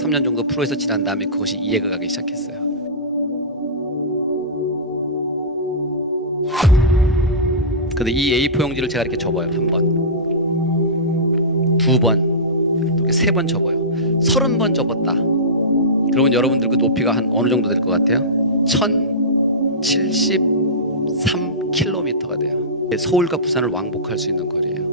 3년 정도 프로에서 지난 다음에 그것이 이해가 가기 시작했어요. 근데 이 A4 용지를 제가 이렇게 접어요. 한 번, 두 번, 이렇게 세번 접어요. 서른 번 접었다. 그러면 여러분들 그 높이가 한 어느 정도 될 것 같아요? 1073km가 돼요. 서울과 부산을 왕복할 수 있는 거리예요.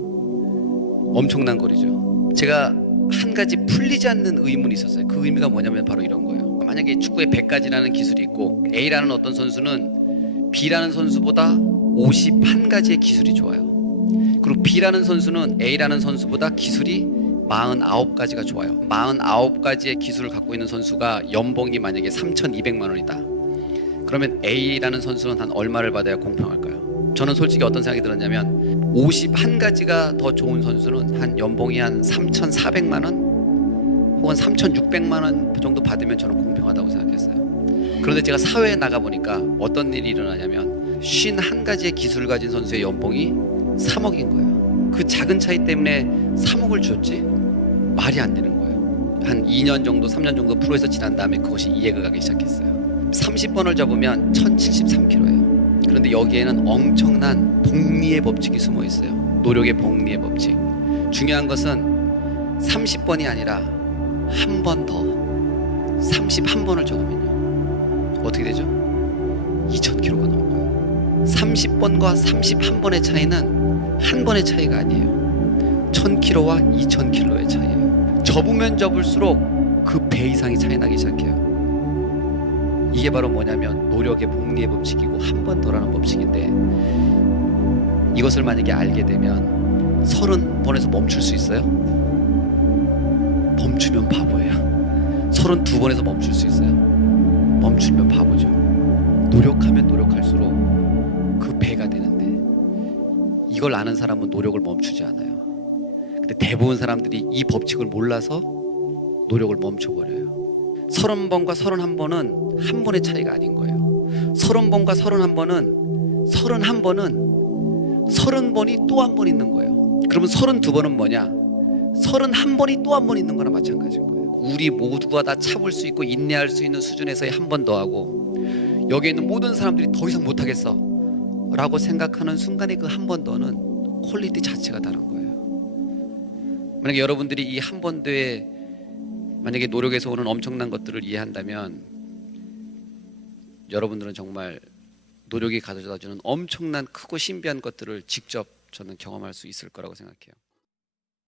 엄청난 거리죠. 제가 한 가지 풀리지 않는 의문이 있었어요. 그 의미가 뭐냐면 바로 이런 거예요. 만약에 축구에 100가지라는 기술이 있고 A라는 어떤 선수는 B라는 선수보다 51가지의 기술이 좋아요. 그리고 B라는 선수는 A라는 선수보다 기술이 49가지가 좋아요. 49가지의 기술을 갖고 있는 선수가 연봉이 만약에 3,200만 원이다. 그러면 A라는 선수는 한 얼마를 받아야 공평할까요? 저는 솔직히 어떤 생각이 들었냐면 51가지가 더 좋은 선수는 한 연봉이 한 3,400만 원 혹은 3,600만 원 정도 받으면 저는 공평하다고 생각했어요. 그런데 제가 사회에 나가 보니까 어떤 일이 일어나냐면 51가지의 기술을 가진 선수의 연봉이 3억인 거예요. 그 작은 차이 때문에 3억을 줬지 말이 안 되는 거예요. 한 2년 정도, 3년 정도 프로에서 지난 다음에 그것이 이해가 가기 시작했어요. 30번을 접으면 1073kg예요. 그런데 여기에는 엄청난 복리의 법칙이 숨어 있어요. 노력의 복리의 법칙. 중요한 것은 30번이 아니라 한 번 더 31번을 적으면요. 어떻게 되죠? 2000kg가 넘어요. 30번과 31번의 차이는 한 번의 차이가 아니에요. 1000kg와 2000kg의 차이예요. 접으면 접을수록 그 배 이상이 차이 나기 시작해요. 이게 바로 뭐냐면 노력의 복리의 법칙이고 한 번 더라는 법칙인데 이것을 만약에 알게 되면 서른 번에서 멈출 수 있어요? 멈추면 바보예요. 서른 두 번에서 멈출 수 있어요? 멈추면 바보죠. 노력하면 노력할수록 그 배가 되는데 이걸 아는 사람은 노력을 멈추지 않아요. 근데 대부분 사람들이 이 법칙을 몰라서 노력을 멈춰버려요. 서른 번과 서른 한 번은 한 번의 차이가 아닌 거예요. 서른 번과 서른 한 번은 서른 한 번은 서른 번이 또 한 번 있는 거예요. 그러면 서른 두 번은 뭐냐? 서른 한 번이 또 한 번 있는 거나 마찬가지인 거예요. 우리 모두가 다 참을 수 있고 인내할 수 있는 수준에서의 한 번 더 하고 여기 있는 모든 사람들이 더 이상 못 하겠어 라고 생각하는 순간에 그 한 번 더는 퀄리티 자체가 다른 거예요. 만약에 여러분들이 이 한 번 더에 만약에 노력에서 오는 엄청난 것들을 이해한다면 여러분들은 정말 노력이 가져다 주는 엄청난 크고 신비한 것들을 직접 저는 경험할 수 있을 거라고 생각해요.